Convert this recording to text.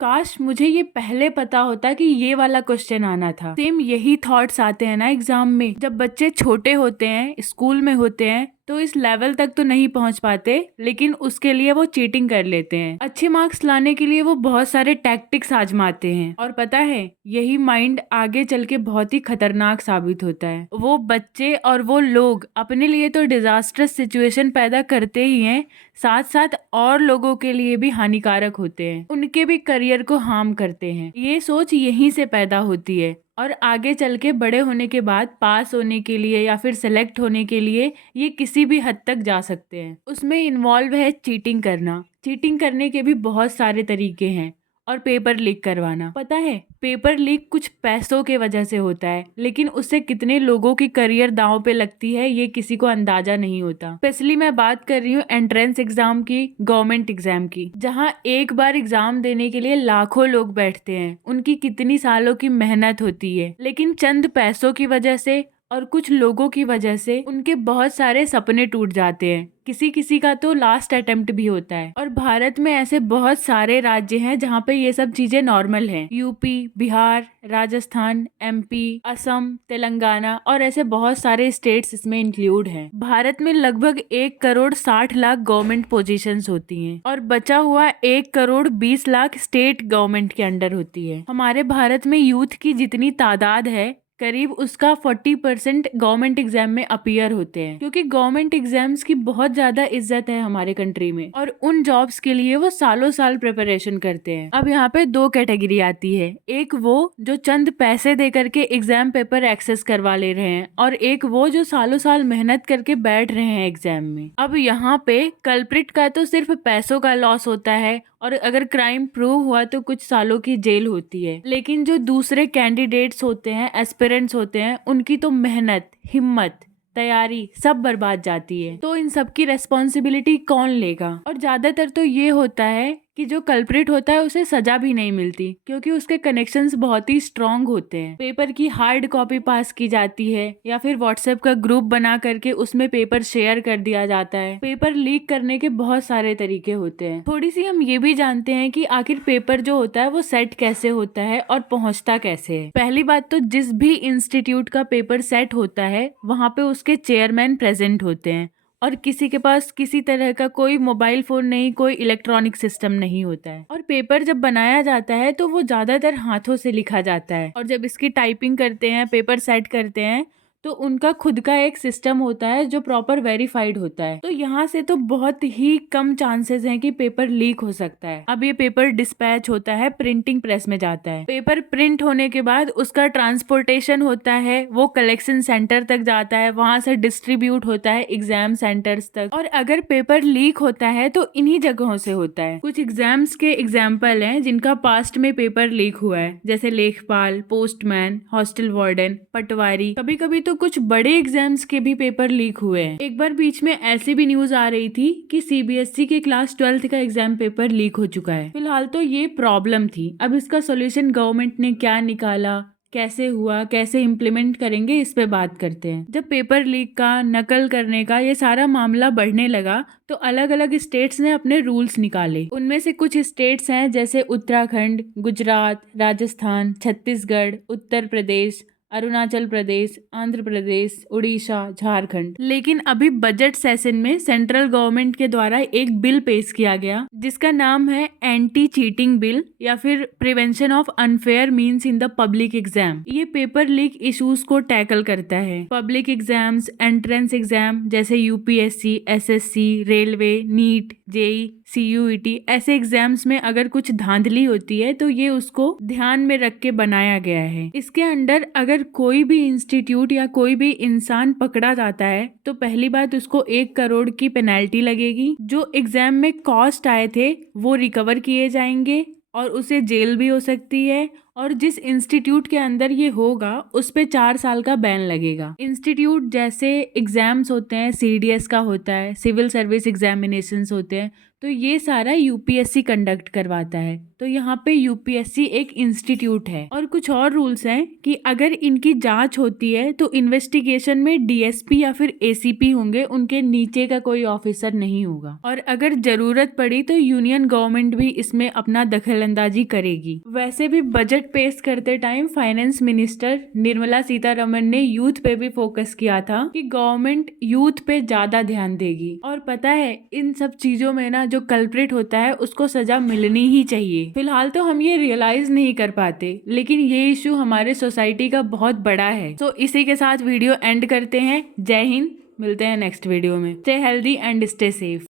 काश मुझे ये पहले पता होता कि ये वाला क्वेश्चन आना था। सेम यही थॉट्स आते हैं ना एग्जाम में। जब बच्चे छोटे होते हैं, स्कूल में होते हैं, तो इस लेवल तक तो नहीं पहुंच पाते, लेकिन उसके लिए वो चीटिंग कर लेते हैं। अच्छे मार्क्स लाने के लिए वो बहुत सारे टैक्टिक्स आजमाते हैं, और पता है यही माइंड आगे चल के बहुत ही खतरनाक साबित होता है। वो बच्चे और वो लोग अपने लिए तो डिजास्टर्स सिचुएशन पैदा करते ही हैं, साथ साथ और लोगों के लिए भी हानिकारक होते हैं, उनके भी करियर को हार्म करते हैं। ये सोच यहीं से पैदा होती है, और आगे चल के बड़े होने के बाद पास होने के लिए या फिर सेलेक्ट होने के लिए ये किसी भी हद तक जा सकते हैं। उसमें इन्वॉल्व है चीटिंग करना। चीटिंग करने के भी बहुत सारे तरीके हैं, और पेपर लीक करवाना। पता है पेपर लीक कुछ पैसों के वजह से होता है, लेकिन उससे कितने लोगों की करियर दांव पे लगती है ये किसी को अंदाजा नहीं होता। स्पेशली मैं बात कर रही हूँ एंट्रेंस एग्जाम की, गवर्नमेंट एग्जाम की, जहाँ एक बार एग्जाम देने के लिए लाखों लोग बैठते हैं। उनकी कितनी सालों की मेहनत होती है, लेकिन चंद पैसों की वजह से और कुछ लोगों की वजह से उनके बहुत सारे सपने टूट जाते हैं। किसी किसी का तो लास्ट अटेम्प्ट भी होता है। और भारत में ऐसे बहुत सारे राज्य हैं जहाँ पे ये सब चीजें नॉर्मल हैं। यूपी, बिहार, राजस्थान, एमपी, असम, तेलंगाना और ऐसे बहुत सारे स्टेट्स इसमें इंक्लूड हैं। भारत में लगभग 1,60,00,000 गवर्नमेंट पोजीशंस होती हैं, और बचा हुआ 1,20,00,000 स्टेट गवर्नमेंट के अंडर होती है। हमारे भारत में यूथ की जितनी तादाद है, करीब उसका 40% गवर्नमेंट एग्जाम में अपीयर होते हैं, क्योंकि गवर्नमेंट एग्जाम्स की बहुत ज्यादा इज्जत है हमारे कंट्री में, और उन जॉब्स के लिए वो सालों साल प्रिपरेशन करते हैं। अब यहाँ पे दो कैटेगरी आती है, एक वो जो चंद पैसे दे करके एग्जाम पेपर एक्सेस करवा ले रहे हैं, और एक वो जो सालों साल मेहनत करके बैठ रहे हैं एग्जाम में। अब यहाँ पे कल्प्रिट का तो सिर्फ पैसों का लॉस होता है, और अगर क्राइम प्रूव हुआ तो कुछ सालों की जेल होती है, लेकिन जो दूसरे कैंडिडेट्स होते हैं, एस्पिरेंट्स होते हैं, उनकी तो मेहनत, हिम्मत, तैयारी सब बर्बाद जाती है। तो इन सब की रेस्पॉन्सिबिलिटी कौन लेगा? और ज्यादातर तो ये होता है कि जो कल्प्रिट होता है उसे सजा भी नहीं मिलती, क्योंकि उसके कनेक्शंस बहुत ही स्ट्रांग होते हैं। पेपर की हार्ड कॉपी पास की जाती है, या फिर व्हाट्सएप का ग्रुप बना करके उसमें पेपर शेयर कर दिया जाता है। पेपर लीक करने के बहुत सारे तरीके होते हैं। थोड़ी सी हम ये भी जानते हैं कि आखिर पेपर जो होता है वो सेट कैसे होता है और पहुंचता कैसे है। पहली बात तो जिस भी इंस्टीट्यूट का पेपर सेट होता है वहां पे उसके चेयरमैन प्रेजेंट होते हैं, और किसी के पास किसी तरह का कोई मोबाइल फोन नहीं, कोई इलेक्ट्रॉनिक सिस्टम नहीं होता है। और पेपर जब बनाया जाता है तो वो ज्यादातर हाथों से लिखा जाता है, और जब इसकी टाइपिंग करते हैं, पेपर सेट करते हैं, तो उनका खुद का एक सिस्टम होता है जो प्रॉपर वेरीफाइड होता है। तो यहाँ से तो बहुत ही कम चांसेस हैं कि पेपर लीक हो सकता है। अब ये पेपर डिस्पैच होता है, प्रिंटिंग प्रेस में जाता है। पेपर प्रिंट होने के बाद उसका ट्रांसपोर्टेशन होता है, वो कलेक्शन सेंटर तक जाता है, वहां से डिस्ट्रीब्यूट होता है एग्जाम सेंटर्स तक। और अगर पेपर लीक होता है तो इन्हीं जगहों से होता है। कुछ एग्जाम्स के एग्जाम्पल हैं जिनका पास्ट में पेपर लीक हुआ है, जैसे लेखपाल, पोस्टमैन, हॉस्टल वार्डन, पटवारी। कभी कभी तो कुछ बड़े एग्जाम्स के भी पेपर लीक हुए हैं। एक बार बीच में ऐसी भी न्यूज आ रही थी कि सीबीएसई के क्लास 12th का एग्जाम पेपर लीक हो चुका है। फिलहाल तो ये प्रॉब्लम थी। अब इसका सॉल्यूशन गवर्नमेंट ने क्या निकाला, कैसे हुआ, कैसे इम्प्लीमेंट करेंगे, इस पे बात करते हैं। जब पेपर लीक का, नकल करने का ये सारा मामला बढ़ने लगा तो अलग अलग स्टेट्स ने अपने रूल्स निकाले। उनमें से कुछ स्टेट्स हैं जैसे उत्तराखंड, गुजरात, राजस्थान, छत्तीसगढ़, उत्तर प्रदेश, अरुणाचल प्रदेश, आंध्र प्रदेश, उड़ीसा, झारखंड। लेकिन अभी बजट सेशन में सेंट्रल गवर्नमेंट के द्वारा एक बिल पेश किया गया जिसका नाम है एंटी चीटिंग बिल, या फिर prevention of unfair means in the public exam. ये पेपर लीक इश्यूज को टैकल करता है। पब्लिक एग्जाम्स, एंट्रेंस एग्जाम जैसे UPSC, SSC, railway, NEET, JEE, CUET, ऐसे एग्जाम्स में अगर कुछ धांधली होती है तो ये उसको ध्यान में रख के बनाया गया है। इसके अंडर अगर कोई भी इंस्टीट्यूट या कोई भी इंसान पकड़ा जाता है तो पहली बात उसको 1 करोड़ की पेनल्टी लगेगी। जो एग्जाम में कॉस्ट आए थे वो रिकवर किए जाएंगे, और उसे जेल भी हो सकती है, और जिस इंस्टीट्यूट के अंदर ये होगा उस पे 4 साल का बैन लगेगा। इंस्टीट्यूट जैसे एग्जाम्स होते हैं, सीडीएस का होता है, सिविल सर्विस एग्जामिनेशंस होते हैं, तो ये सारा यूपीएससी कंडक्ट करवाता है। तो यहाँ पे यूपीएससी एक इंस्टीट्यूट है। और कुछ और रूल्स हैं कि अगर इनकी जांच होती है तो इन्वेस्टिगेशन में डीएसपी या फिर एसीपी होंगे, उनके नीचे का कोई ऑफिसर नहीं होगा। और अगर जरूरत पड़ी तो यूनियन गवर्नमेंट भी इसमें अपना दखलंदाजी करेगी। वैसे भी बजट पेश करते time finance minister Nirmala Sitharaman ने यूथ पे भी फोकस किया था कि गवर्नमेंट यूथ पे ज्यादा ध्यान देगी। और पता है इन सब चीजों में ना जो कल्प्रिट होता है उसको सजा मिलनी ही चाहिए। फिलहाल तो हम ये रियलाइज नहीं कर पाते, लेकिन ये इशू हमारे सोसाइटी का बहुत बड़ा है। तो इसी के साथ वीडियो एंड करते हैं। जय हिंद, मिलते हैं नेक्स्ट वीडियो में। Stay healthy and stay safe.